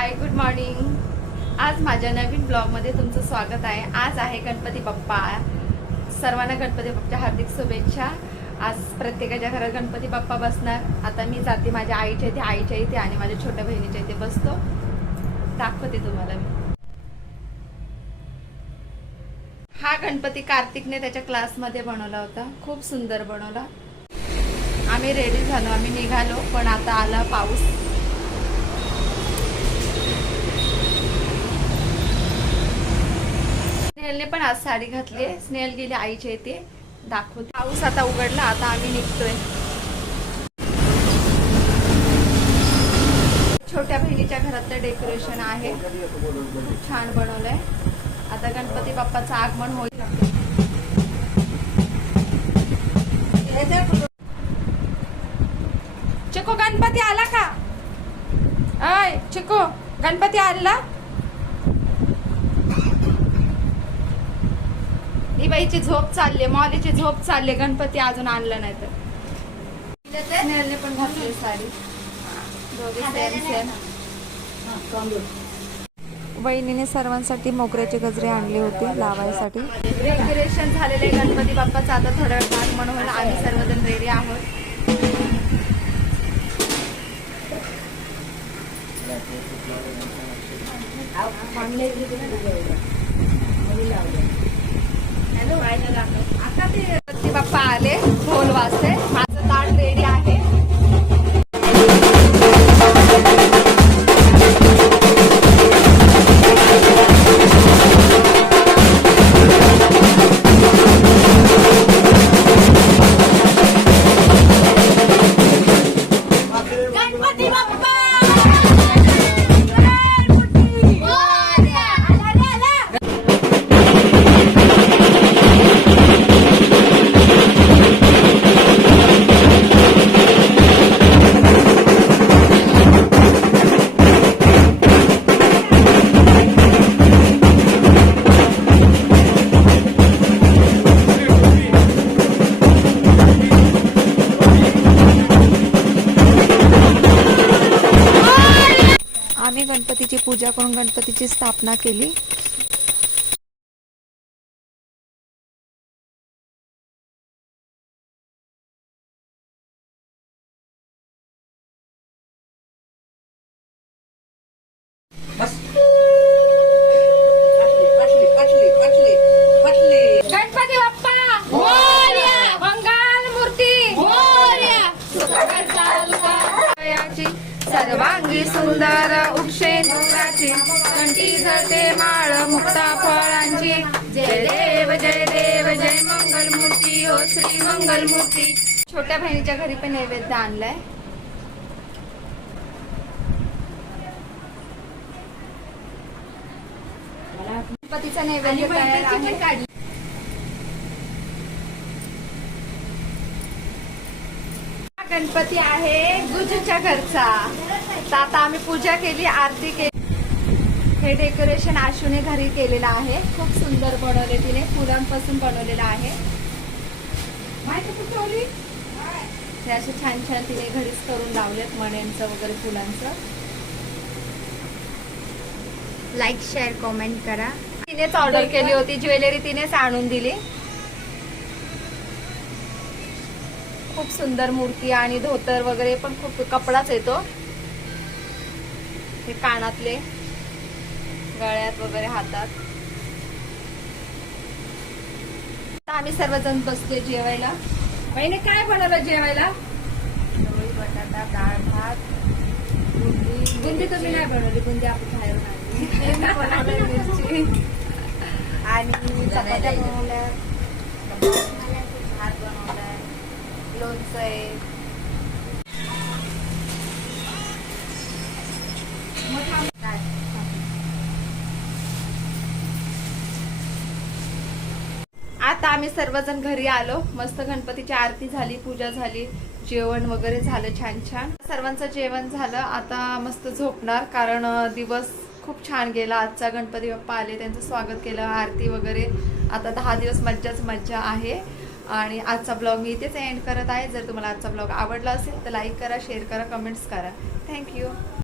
हाय, good morning. आज माझ्या नवीन ब्लॉगमध्ये तुमचं स्वागत आहे। आज आहे गणपती बाप्पा। सर्वांना गणपती बाप्पाच्या हार्दिक शुभेच्छा। आज प्रत्येकाच्या घरात गणपती बाप्पा बसणार। आता मी जाते माझ्या आईच्या इथे आणि माझ्या छोट्या बहिणीच्या इथे बसतो, दाखवते तुम्हाला मी। हा गणपती कार्तिकने त्याच्या क्लासमध्ये बनवला होता, खूप सुंदर बनवला। आम्ही रेडी झालो, आम्ही निघालो, पण आता आला पाऊस। स्नेहलने पण आज साडी घातली। स्नेहल गेली आईच्या इथे, दाखवते। पाऊस आता उघडला, आता आम्ही निघतोय। छोट्या बहिणीच्या घरातलं डेकोरेशन आहे, खूप छान बनवलंय। आता गणपती बाप्पाचं आगमन होईल। चिको गणपती आला का? अय चिको गणपती आला? बाईची झोप चालली, मॉलीची झोप चालली, गणपती अजून आणलं नाही तर। स्नेहलने पण घातली साडी, दोघे सेम सेम। वहिनीने सर्वांसाठी मोगऱ्याचे गजरे आणले होते लावायसाठी। डेकोरेशन झालेले गणपती बाप्पाचं आता थोड्या वेळ आगमन होईल। आम्ही सर्वजण रेडी आहोत। आता ते गणपती बाप्पा आले, ढोल वाजते, माझं ताट रेडी आहे। आम्ही गणपतीची पूजा करून गणपतीची स्थापना केली। गणपती बाप्पा मोरया, मंगल मूर्ती मोरया, सर्वांगी सुंदर उक्षे नवराची, कंठी झळते माळ मुक्ता फळांची। जय देव जय देव जय मंगल मूर्ती, हो श्री मंगल मूर्ती। छोट्या बहिणीच्या घरी पण नैवेद्य आणलाय। गणपतीचा नैवेद्य तयार आहे। गणपती आहे गुजूच्या घरचा। तर आता आम्ही पूजा केली, आरती केली। हे डेकोरेशन आशूने घरी केलेलं आहे, खूप सुंदर बनवले तिने, फुलांपासून बनवलेलं आहे। हे असे छान छान तिने घरीच करून लावलेत, मण्यांचं वगैरे फुलांचं। लाईक शेअर कमेंट करा। तिनेच ऑर्डर केली होती, ज्वेलरी तिनेच आणून दिली। खूप सुंदर मूर्ती आणि धोतर वगैरे पण खूप कपडाच येतो। हे कानातले, गळ्यात वगैरे, हातात। आम्ही सर्वजण बसले जेवायला। बहिणी काय बनवलं जेवायला? बटाटा, डाळ भात, बुंदी तुम्ही नाही बनवली, बुंदी आपण बाहेरून आणली। मिरची आणि चपात्या बनवल्या, भात बनवलाय, लोणचं आहे। आता आम्ही सर्वजण घरी आलो, मस्त गणपतीची आरती झाली, पूजा झाली, जेवण वगैरे झालं छान छान। सर्वांचं जेवण झालं, आता मस्त झोपणार, कारण दिवस खूप छान गेला आजचा। गणपती बाप्पा आले, त्यांचं स्वागत केलं, आरती वगैरे। आता 10 दिवस मज्जाच मज्जा आहे। आणि आजचा ब्लॉग मी इथेच एंड करत आहे। जर तुम्हाला आजचा ब्लॉग आवडला असेल तर लाईक करा, शेअर करा, कमेंट्स करा। थँक्यू।